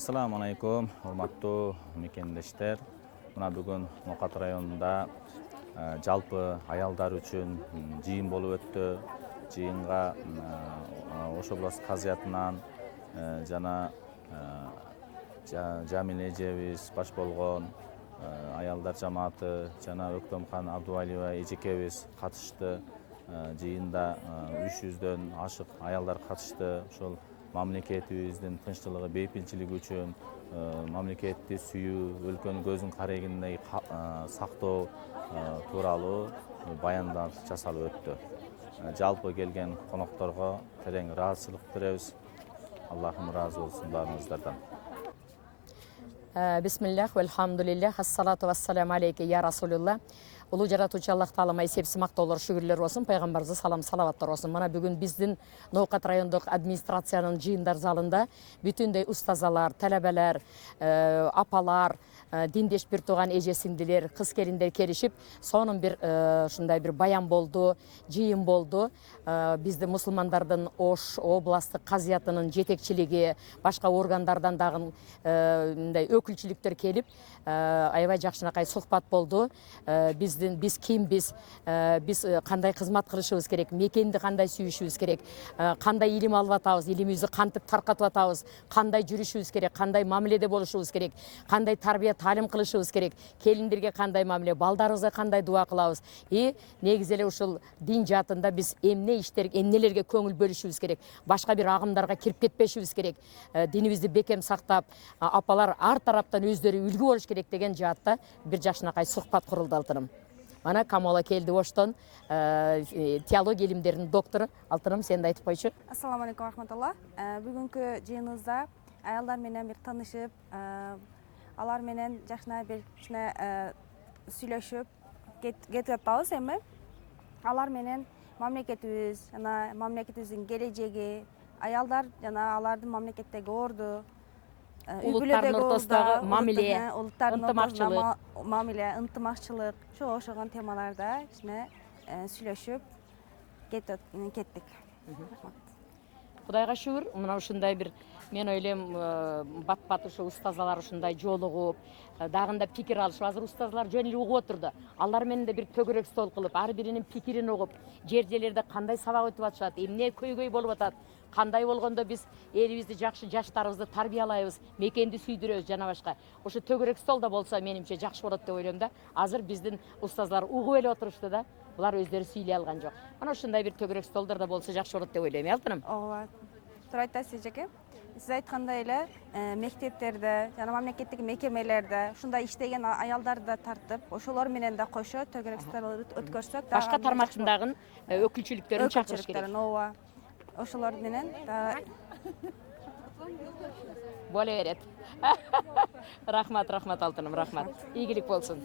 Assalamu alaikum, hormatly mekendештер. Muna бүгүн Нокат районунда жалпы аялдар үчүн жыйын болуп өттү. Жыйынга Ош областык казыятынан жана Жамил эжебиз баш болгон аялдар жамааты жана Өктөмкан Абдувалиева эжекебиз катышты. Жыйында 300дөн ашык аялдар катышты. Ошол мамлекетибиздин тынччылыгы, бейпинчилиги үчүн мамлекетти сүйүү, өлкөнүн көзүн карегиндей сактоо тууралуу баяндама жасалып өттү. Жалпы келген конокторго терең ыраазычылык билдиребиз. Аллахым ыраазы болсун баарыңыздардан. Бисмиллах, вальхамдулиллах, ассалату вассаламу алейке, я Расулулла. Улуу жаратуучу Аллах Таалама эсепсиз мактоолор, шүгүрлөр болсун, пайгамбарыбызга салам, салаваттар болсун. Мына бүгүн биздин Нокат райондук администрациянын жыйындар залында бүтүндөй устазалар, талабалар, апалар, диндеш бир тууган эже сиңдилер, кыз келиндер келишип, сонун бир ушундай бир баян болду, жыйын болду. Биздин мусулмандардын Ош областтык казыятынын жетекчилиги, башка органдардан дагы мындай өкүлчүлүктөр келип, аябай жакшынакай сухбат болду. Биз кимбиз, биз кандай кызмат кылышыбыз керек, мекенди кандай сүйүшүбүз керек, кандай илим алып атабыз, илимибизди кантип таркатып атабыз, кандай жүрүшүбүз керек, кандай мамиледе болушубуз керек, кандай тарбия таалим кылышыбыз керек, келиндерге кандай мамиле, балдарыбызга кандай дуа кылабыз. Негизи эле ушул дин жаатында биз эмнелерге көңүл бөлүшүбүз керек, башка бир агымдарга кирип кетпешибиз керек, динибизди бекем сактап, апалар ар тараптан өздөрү үлгү болуш керек деген жаатта бир жакшынакай сухбат курулду алтыным. Мана Камола келди Оштон, теология илимдеринин доктору. Алтыным, сен да айтып койчу. Ассаламу алейкум рахматулла. Бүгүнкү жыйыныбызда аялдар менен бир таанышып, алар менен жакшына бир сүйлөшүп кетип атабыз эми. Алар менен мамлекетибиз жана мамлекетибиздин келечеги, аялдар жана алардын мамлекеттеги орду, улуттардын ортосундагы мамиле, ынтымакчылык, ынтымакчылык, ошогон темаларда сүйлөшүп кеттик. Кудайга шүгүр, мына ушундай бир, мен ойлойм, бат-бат ушу устазалар ушундай жолугуп, дагында пикир алышып, азыр устазалар жөн эле угуп отурду. Алар менен да бир төгөрөк стол кылып, ар биринин пикирин угуп, жер-жерлерде кандай сабак өтүп атышат, эмне көйгөй болуп атат, кандай болгондо биз элибизди жакшы жаштарыбызды тарбиялайбыз, мекенди сүйдүрөбүз жана башка. Ошо төгөрөк столда болсо менимче жакшы болот деп ойлойм да. Азыр биздин устазлар угуп эле отурушту да. Булар өздөрү сүйлөй алган жок. Мына ушундай бир төгөрөк столдордо болсо жакшы болот деп ойлойм, алтыным. Ооба. Туура айтасыз эжеке. Сиз айткандай эле мектептерде жана мамлекеттик мекемелерде ушундай иштеген аялдарды тартып, ошолор менен да кошо төгөрөк стол өткөрсөк, башка тармактардагы өкүлчүлүктөрүн чакырыш керек. Ооба. Ошолор менен боло берет. Рахмат, алтыным, рахмат. Ийгилик болсун.